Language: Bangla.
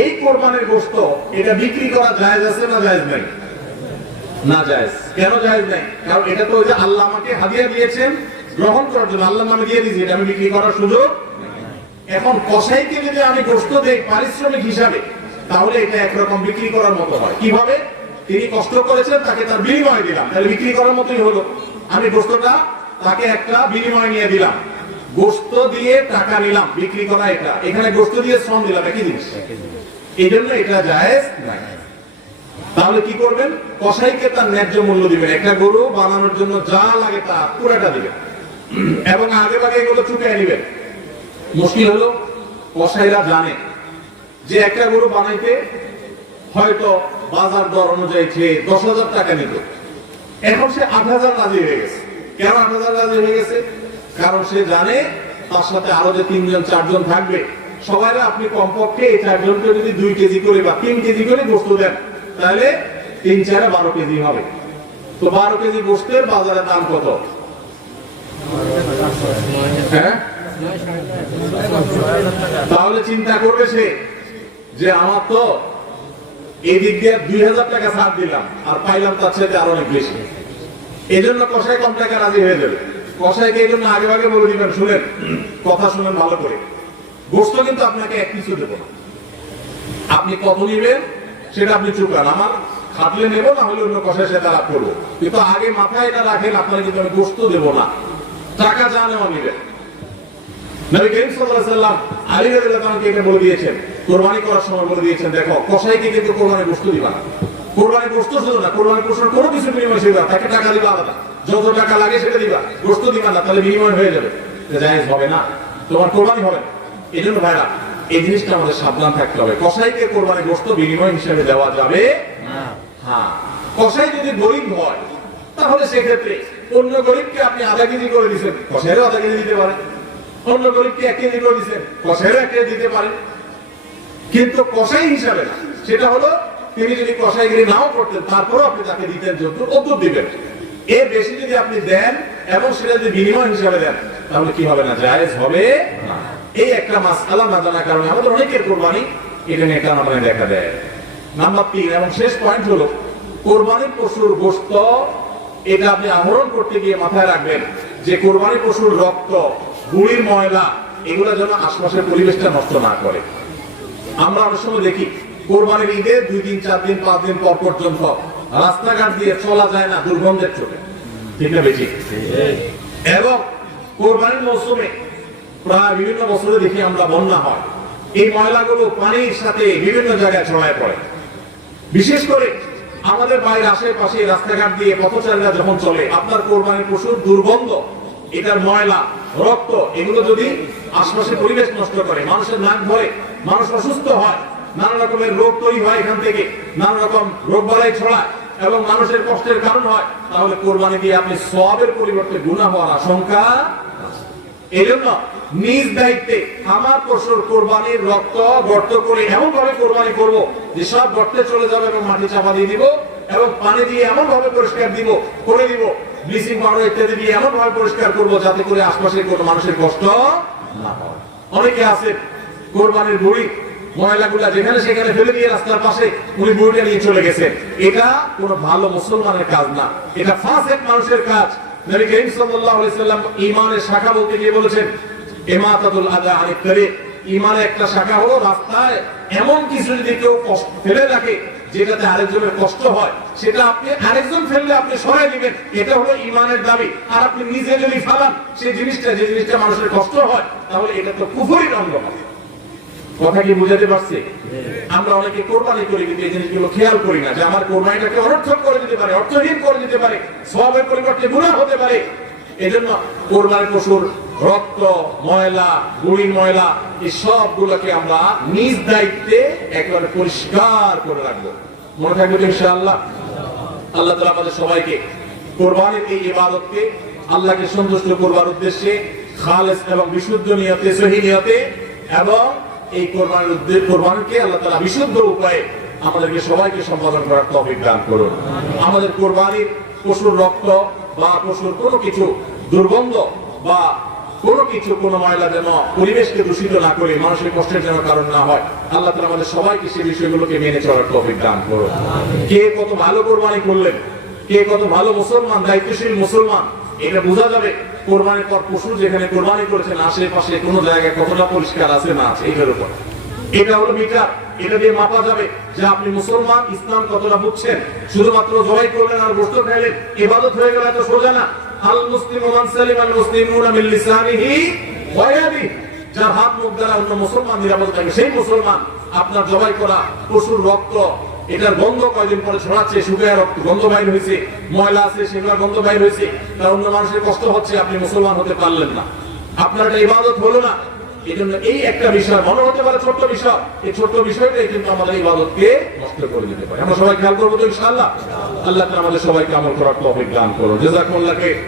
এই কোরবানির গোশত এটা বিক্রি করা জায়েজ আছে না জায়েজ নাই? না জায়েজ। কেন জায়েজ নাই? কারণ এটা তো ওই যে আল্লাহ আমাকে হাদিয়া দিয়েছেন গ্রহণ করার জন্য, আল্লাহর নামে দিয়ে দিয়েছি, এটা আমি বিক্রি করার সুযোগ। এখন কসাইকে যদি আমি গোশত দেই পারিশ্রমিক হিসাবে, তাহলে এটা একরকম বিক্রি করার মতো হয়। কিভাবে? তিনি কষ্ট করেছেন, তাকে তার বিনিময় দিলাম, তাহলে বিক্রি করার মতোই হলো। আমি গোশতটা তাকে একটা বিনিময় নিয়ে দিলাম, গোশত দিয়ে টাকা নিলাম, বিক্রি করা এটা। এখানে গোশত দিয়ে শ্রম দিলাম, একই জিনিস। এই জন্য এটা জায়েজ নাই। তাহলে কি করবেন? কসাইকে তার ন্যায্য মূল্য দিবেন। একটা গরু বানানোর জন্য যা লাগে তা পুরাটা দিবেন এবং আগে ভাগে এগুলো চুকিয়ে নিবেন। মুশকিল হলো কসাইরা জানে যে একটা গরু বানাইতে হয়তো বাজার দর অনুযায়ী 10,000 টাকা নিত, এখন সে 8,000 রাজি হয়ে গেছে। কেন 8,000 রাজি হয়ে গেছে? কারণ সে জানে তার সাথে আরো যে 3জন 4জন থাকবে, সবাই আপনি কমপক্ষে এই 4 জনকে যদি 2 কেজি করে বা 3 কেজি করে গোশত দেন, তাহলে 3 4 12 কেজি হবে। তো 12 কেজি গোশতের বাজারে দাম কত? হ্যাঁ, তাহলে চিন্তা করবে সে যে আমার তো এই দিক দিয়ে 2,000 টাকা ছাড় দিলাম আর পাইলাম তার সাথে আরো অনেক বেশি। এই জন্য কসাই কম টাকা রাজি হয়ে যাবে। কসাইকে এই জন্য আগে আগে বলে দিবেন, শুনেন, কথা শুনেন ভালো করে, গোশত কিন্তু আপনাকে এক কিছু দেবো না, আপনি কত নিবেন সেটা আপনি চুকান, আমার খাটলে নেব, না হলে অন্য কসাইয়ের সাথে আলাপ করবো, কিন্তু আগে মাথায় এটা রাখেন, আপনার কিন্তু আমি গোশত দেবো না, টাকা যা নেওয়া নিবেন। নবী করিম সাল্লাল্লাহু আলাইহি ওয়াসাল্লাম আলী রাদিয়াল্লাহু আনহুকে এটা বলে দিয়েছেন, কুরবানি করার সময় বলে দিয়েছেন, দেখো কসাইকে কিন্তু কুরবানির গোশত দিবা না, কুরবানির গোশত শুধু না, কুরবানির গোশত কোনো কিছু বিনিময় দিবা, তাকে টাকা দিবা আলাদা, যত টাকা লাগে সেটা দিবা, গোশত দিবা না, তাহলে বিনিময় হয়ে যাবে, জায়েজ হবে না, তোমার কুরবানি হবে না। এই জন্য ভাইরা এই জিনিসটা আমাদের সাবধান থাকতে হবে, কসাইকে কুরবানির গোশত বিনিময় হিসেবে দেওয়া যাবে না। হ্যাঁ, কসাই যদি গরিব হয় তাহলে সেক্ষেত্রে অন্য গরিবকে আপনি আধা কেজি করে দিচ্ছেন, কসাইরও আধা কেজি দিতে পারেন, অন্য গরিবকে 1 কেজি করে দিচ্ছেন, কসাইরও 1 কেজি দিতে পারেন, কিন্তু কসাই হিসাবে না। সেটা হলো তিনি যদি কসাইগিরি নাও করতেন, তারপরেও আপনি তাকে দিতেন যতটুকু দিবেন, এর বেশি যদি আপনি দেন এবং সেটা যদি বিনিময় হিসাবে দেন, তাহলে কি হবে না? জায়েজ হবে না। এই একটা মাসআলা না জানার কারণে আমাদের অনেকের কুরবানি এটা নিয়ে কারণে দেখা দেয়। নাম্বার 3 এবং শেষ পয়েন্ট হলো কুরবানির পশুর গোশত, এটা আপনি আহরণ করতে গিয়ে মাথায় রাখবেন যে কুরবানির পশুর রক্ত, গুড়ির ময়লা, এগুলো যেন আশপাশের পরিবেশটা নষ্ট না করে। আমরা অনেক সময় দেখি কোরবানির ঈদে 2 দিন 4 দিন 5 দিন পর পর্যন্ত রাস্তাঘাট দিয়ে চলা যায় না দুর্গন্ধের চোখে, ঠিক না বেশি? এবং কোরবানির মৌসুমে প্রায় বিভিন্ন বছরে দেখি আমরা বন্যা হয়, এই ময়লাগুলো পানির সাথে বিভিন্ন জায়গায় ছড়ায় পড়ে। বিশেষ করে আমাদের বাইরে আশেপাশে রাস্তাঘাট দিয়ে পথচারীরা যখন চলে, আপনার কোরবানির পশুর দুর্গন্ধ, এটার ময়লা, রক্ত, এগুলো যদি আশপাশের পরিবেশ নষ্ট করে, মানুষের নাক ধরে, মানুষ অসুস্থ হয়, নানা রকমের রোগ তৈরি হয়, এখান থেকে নানা রকম রোগ বালাই ছড়ায় এবং মানুষের কষ্টের কারণ হয়, তাহলে কোরবানি দিয়ে আপনি সওয়াবের পরিবর্তে গুনাহ হওয়ার আশঙ্কা। এই জন্য নিজ দায়িত্বে আমার পশুর কোরবানির রক্ত গর্ত করে এমন ভাবে কোরবানি করব যে সব গর্তে চলে যাবে এবং মাটি চাপা দিয়ে দিব এবং পানি দিয়ে এমন ভাবে পরিষ্কার করে দিব, ব্লিচিং পাউডার ইত্যাদি দিয়ে এমন ভাবে পরিষ্কার করব যাতে করে আশপাশের কোনো মানুষের কষ্ট না হয়। অনেকে আছে কোরবানির বুড়ি ময়লাগুলা যেখানে সেখানে ফেলে দিয়ে রাস্তার পাশে উনি বুড়িটা নিয়ে চলে গেছেন, এটা কোনো ভালো মুসলমানের কাজ না, এটা ফাসিক মানুষের কাজ। নবী করিম সাল্লাল্লাহু আলাইহি সাল্লাম ঈমানের শাখা বলতে গিয়ে বলেছেন, ইমাতাতুল আযা আনিত তরিক, ঈমানের একটা শাখা হলো রাস্তায় এমন কিছু যদি কেউ ফেলে রাখে যেটাতে আরেকজনের কষ্ট হয়, সেটা আপনি আরেকজন ফেললে আপনি সরাই দিবেন, এটা হলো ঈমানের দাবি। আর আপনি নিজে যদি ফালান সেই জিনিসটা, যে জিনিসটা মানুষের কষ্ট হয়, তাহলে এটা তো কুফরির অঙ্গ হবে। কথা কি বুঝাতে পারছি? আমরা অনেকে কোরবানি করি কিন্তু এই জিনিসগুলো খেয়াল করি না যে আমার কোরবানিটাকে অনর্থক করে দিতে পারে, অর্থহীন করে দিতে পারে, সওয়াবের পরিবর্তে গুনাহ হতে পারে। এজন্য কোরবানির পশুর রক্ত, ময়লা, গুড়ির ময়লা, এই সবগুলোকে আমরা নিজ দায়িত্বে একেবারে পরিষ্কার করে রাখবো। মনে থাকবে তো ইনশাআল্লাহ? আল্লাহ তাআলা আমাদের সবাইকে কোরবানির এই ইবাদতকে আল্লাহকে সন্তুষ্ট করবার উদ্দেশ্যে খালেস এবং বিশুদ্ধ নিয়তে, সহি নিয়তে, এবং এই কোরবানিকে আল্লাহ তাআলা বিশুদ্ধ উপায়ে আমাদেরকে সবাইকে সম্পাদন করার তৌফিক দান করুন। আমাদের কোরবানির পশুর রক্ত বা পশুর কোনো কিছু দুর্গন্ধ বা কোনো কিছু কোনো ময়লা যেন পরিবেশকে দূষিত না করে মানুষের কষ্টের যেন কারণ না হয়। আল্লাহ তাআলা আমাদের সবাইকে সেই বিষয়গুলোকে মেনে চলার তৌফিক দান করুন। কে কত ভালো কোরবানি করলেন, কে কত ভালো মুসলমান, দায়িত্বশীল মুসলমান, এটা বোঝা যাবে কোরবানির পর পশু যেখানে কোরবানি করেছেন আশেপাশে কোনো জায়গায় কতটা পরিষ্কার আছে না আছে এটার উপর। এটা হলো মিটার, এটা দিয়ে মাপা যাবে যে আপনি মুসলমান, ইসলাম কতটা বুঝছেন। শুধুমাত্র জবাই করলেন আর গোশত খাইলেন ইবাদত হয়ে গেল, এত সোজা না। আল মুসলিমু মান সালিমা আল মুসলিমুনা মিন লিসানিহি ওয়া ইয়াদিহি, যার হাত মুখ দ্বারা অন্য মুসলমান নিরাপদ থাকে সেই মুসলমান। আপনার জবাই করা পশুর রক্ত, এটার গন্ধ কয়দিন পরে ছড়াচ্ছে, শুকিয়ে রক্ত গন্ধ বাইর হয়েছে, ময়লা আছে সেগুলো গন্ধ বাইর হয়েছে, তার অন্য মানুষের কষ্ট হচ্ছে, আপনি মুসলমান হতে পারলেন না, আপনার এটা ইবাদত হলো না। এই জন্য এই একটা বিষয় মনে হতে পারে ছোট্ট বিষয়, এই ছোট্ট বিষয়টাই কিন্তু আমাদের ইবাদতকে নষ্ট করে দিতে পারে। আমরা সবাই খেয়াল করবো তো ইনশাআল্লাহ। আল্লাহ তাআলা আমাদের সবাইকে আমল করার তৌফিক দান করুন। জাযাকুমুল্লাহ খাইর।